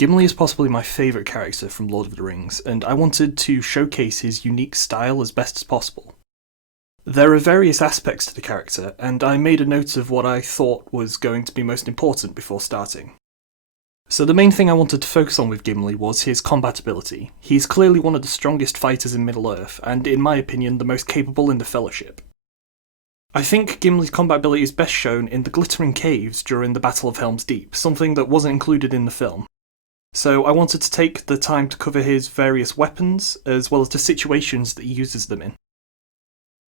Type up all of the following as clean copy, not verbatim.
Gimli is possibly my favourite character from Lord of the Rings, and I wanted to showcase his unique style as best as possible. There are various aspects to the character, and I made a note of what I thought was going to be most important before starting. So the main thing I wanted to focus on with Gimli was his combat ability. He's clearly one of the strongest fighters in Middle-earth, and in my opinion the most capable in the Fellowship. I think Gimli's combat ability is best shown in the glittering caves during the Battle of Helm's Deep, something that wasn't included in the film. So I wanted to take the time to cover his various weapons, as well as the situations that he uses them in.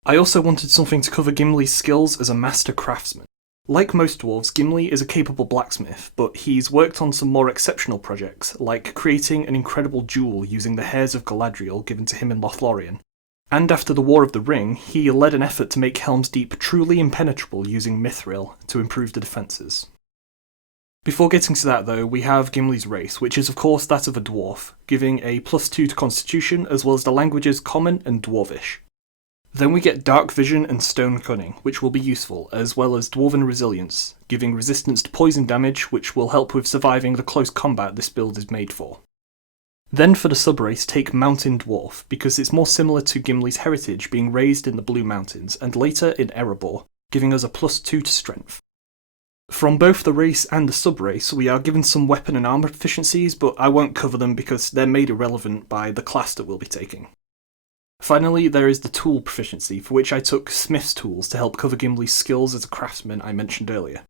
I also wanted something to cover Gimli's skills as a master craftsman. Like most dwarves, Gimli is a capable blacksmith, but he's worked on some more exceptional projects, like creating an incredible jewel using the hairs of Galadriel given to him in Lothlorien. And after the War of the Ring, he led an effort to make Helm's Deep truly impenetrable using mithril to improve the defences. Before getting to that though, we have Gimli's race, which is of course that of a dwarf, giving a +2 to Constitution as well as the languages Common and Dwarvish. Then we get Dark Vision and Stone Cunning, which will be useful, as well as Dwarven Resilience, giving resistance to poison damage, which will help with surviving the close combat this build is made for. Then for the subrace, take Mountain Dwarf, because it's more similar to Gimli's heritage being raised in the Blue Mountains, and later in Erebor, giving us a +2 to Strength. From both the race and the subrace, we are given some weapon and armour proficiencies, but I won't cover them because they're made irrelevant by the class that we'll be taking. Finally, there is the tool proficiency, for which I took Smith's tools to help cover Gimli's skills as a craftsman I mentioned earlier.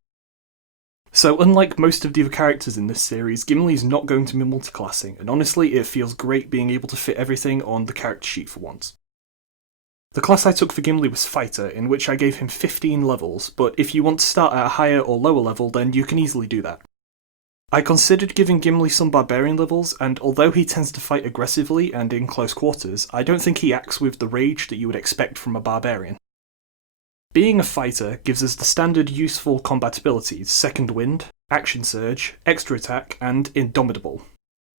So unlike most of the other characters in this series, Gimli's not going to be multiclassing, and honestly it feels great being able to fit everything on the character sheet for once. The class I took for Gimli was Fighter, in which I gave him 15 levels, but if you want to start at a higher or lower level then you can easily do that. I considered giving Gimli some Barbarian levels, and although he tends to fight aggressively and in close quarters, I don't think he acts with the rage that you would expect from a Barbarian. Being a fighter gives us the standard useful combat abilities Second Wind, Action Surge, Extra Attack, and Indomitable,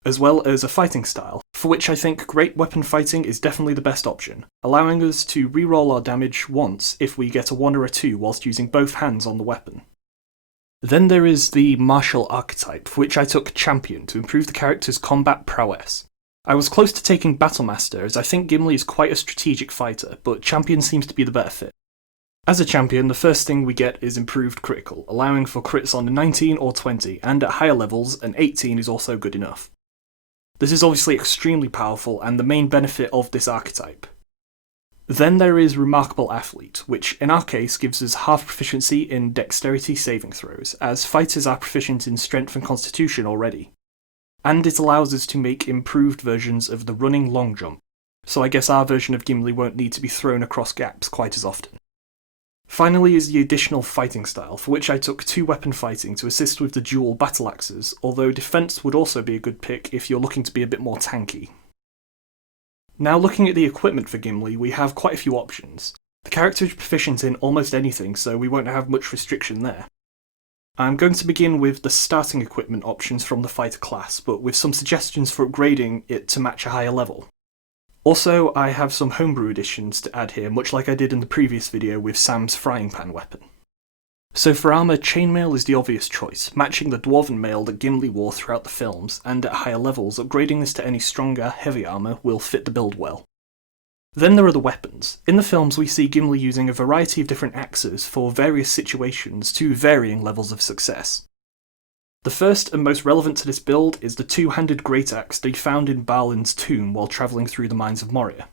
as well as a fighting style, for which I think Great Weapon Fighting is definitely the best option, allowing us to reroll our damage once if we get a 1 or a 2 whilst using both hands on the weapon. Then there is the Martial Archetype, for which I took Champion to improve the character's combat prowess. I was close to taking Battlemaster as I think Gimli is quite a strategic fighter, but Champion seems to be the better fit. As a champion, the first thing we get is improved critical, allowing for crits on a 19 or 20, and at higher levels, an 18 is also good enough. This is obviously extremely powerful and the main benefit of this archetype. Then there is Remarkable Athlete, which in our case gives us half proficiency in dexterity saving throws, as fighters are proficient in strength and constitution already. And it allows us to make improved versions of the running long jump, so I guess our version of Gimli won't need to be thrown across gaps quite as often. Finally is the additional fighting style, for which I took 2 weapon fighting to assist with the dual battle axes, although defense would also be a good pick if you're looking to be a bit more tanky. Now looking at the equipment for Gimli, we have quite a few options. The character is proficient in almost anything, so we won't have much restriction there. I'm going to begin with the starting equipment options from the fighter class, but with some suggestions for upgrading it to match a higher level. Also, I have some homebrew additions to add here, much like I did in the previous video with Sam's frying pan weapon. So for armour, chainmail is the obvious choice, matching the dwarven mail that Gimli wore throughout the films, and at higher levels, upgrading this to any stronger, heavy armour will fit the build well. Then there are the weapons. In the films we see Gimli using a variety of different axes for various situations to varying levels of success. The first and most relevant to this build is the 2-handed great axe that he found in Balin's tomb while travelling through the mines of Moria.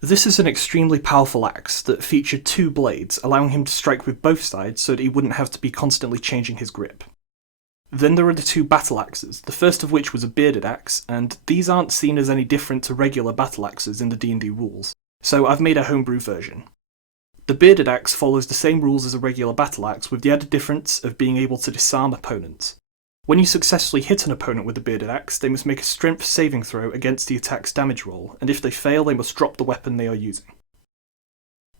This is an extremely powerful axe that featured 2 blades, allowing him to strike with both sides so that he wouldn't have to be constantly changing his grip. Then there are the 2 battle axes, the first of which was a bearded axe, and these aren't seen as any different to regular battle axes in the D&D rules, so I've made a homebrew version. The bearded axe follows the same rules as a regular battle axe, with the added difference of being able to disarm opponents. When you successfully hit an opponent with the bearded axe, they must make a strength saving throw against the attack's damage roll, and if they fail they must drop the weapon they are using.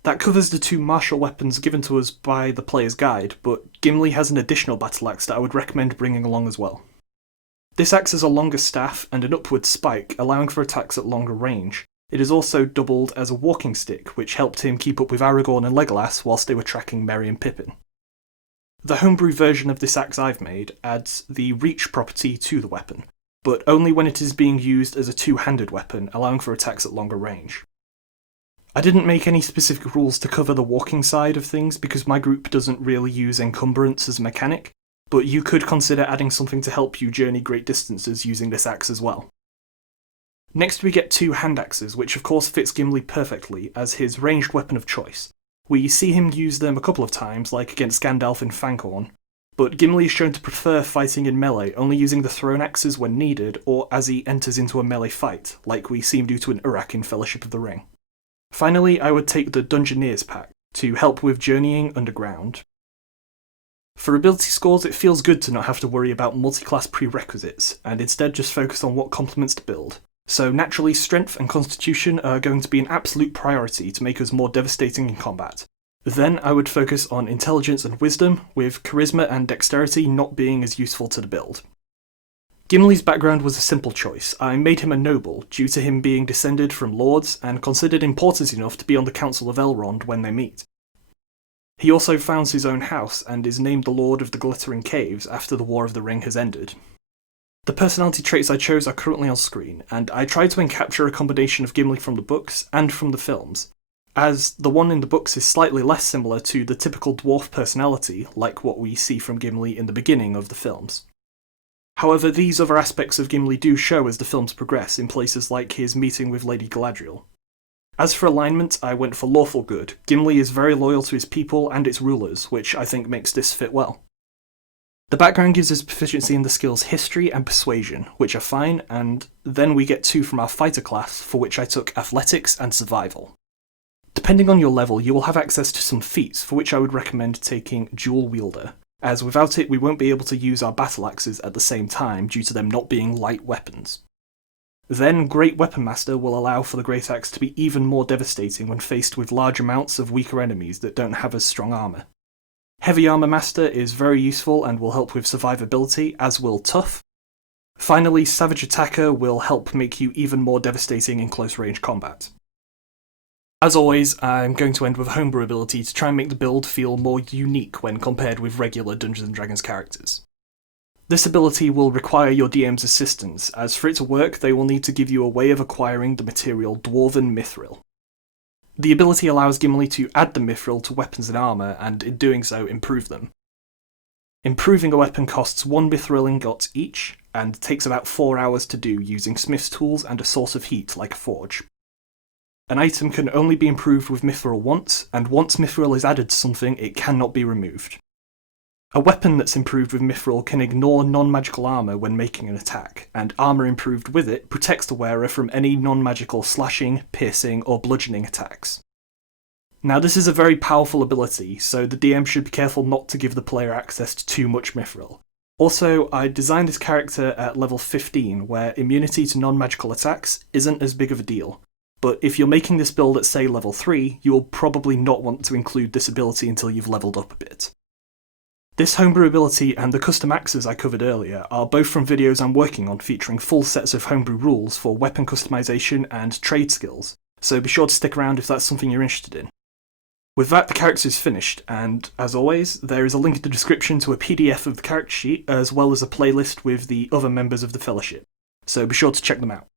That covers the 2 martial weapons given to us by the player's guide, but Gimli has an additional battle axe that I would recommend bringing along as well. This axe has a longer staff and an upward spike, allowing for attacks at longer range. It is also doubled as a walking stick, which helped him keep up with Aragorn and Legolas whilst they were tracking Merry and Pippin. The homebrew version of this axe I've made adds the reach property to the weapon, but only when it is being used as a two-handed weapon, allowing for attacks at longer range. I didn't make any specific rules to cover the walking side of things because my group doesn't really use encumbrance as a mechanic, but you could consider adding something to help you journey great distances using this axe as well. Next we get two hand axes, which of course fits Gimli perfectly as his ranged weapon of choice. We see him use them a couple of times, like against Gandalf in Fangorn, but Gimli is shown to prefer fighting in melee, only using the thrown axes when needed or as he enters into a melee fight, like we see him do to an Uruk in Fellowship of the Ring. Finally, I would take the Dungeoneer's pack to help with journeying underground. For ability scores, it feels good to not have to worry about multi-class prerequisites, and instead just focus on what complements to build. So naturally, strength and constitution are going to be an absolute priority to make us more devastating in combat. Then I would focus on intelligence and wisdom, with charisma and dexterity not being as useful to the build. Gimli's background was a simple choice. I made him a noble, due to him being descended from lords and considered important enough to be on the Council of Elrond when they meet. He also founds his own house and is named the Lord of the Glittering Caves after the War of the Ring has ended. The personality traits I chose are currently on screen, and I tried to encapture a combination of Gimli from the books and from the films, as the one in the books is slightly less similar to the typical dwarf personality, like what we see from Gimli in the beginning of the films. However, these other aspects of Gimli do show as the films progress in places like his meeting with Lady Galadriel. As for alignment, I went for lawful good. Gimli is very loyal to his people and its rulers, which I think makes this fit well. The background gives us proficiency in the skills History and Persuasion, which are fine, and then we get 2 from our fighter class, for which I took Athletics and Survival. Depending on your level, you will have access to some feats, for which I would recommend taking Dual Wielder, as without it we won't be able to use our battle axes at the same time due to them not being light weapons. Then Great Weapon Master will allow for the Great Axe to be even more devastating when faced with large amounts of weaker enemies that don't have as strong armour. Heavy Armour Master is very useful and will help with survivability, as will Tough. Finally, Savage Attacker will help make you even more devastating in close range combat. As always, I'm going to end with a homebrew ability to try and make the build feel more unique when compared with regular Dungeons & Dragons characters. This ability will require your DM's assistance, as for it to work they will need to give you a way of acquiring the material Dwarven Mithril. The ability allows Gimli to add the Mithril to weapons and armour, and in doing so improve them. Improving a weapon costs 1 Mithril ingot each, and takes about 4 hours to do using smith's tools and a source of heat like a forge. An item can only be improved with Mithril once, and once Mithril is added to something it cannot be removed. A weapon that's improved with Mithril can ignore non-magical armour when making an attack, and armour improved with it protects the wearer from any non-magical slashing, piercing, or bludgeoning attacks. Now this is a very powerful ability, so the DM should be careful not to give the player access to too much Mithril. Also, I designed this character at level 15, where immunity to non-magical attacks isn't as big of a deal, but if you're making this build at say level 3, you will probably not want to include this ability until you've leveled up a bit. This homebrew ability and the custom axes I covered earlier are both from videos I'm working on featuring full sets of homebrew rules for weapon customization and trade skills, so be sure to stick around if that's something you're interested in. With that, the character is finished, and as always, there is a link in the description to a PDF of the character sheet as well as a playlist with the other members of the Fellowship, so be sure to check them out.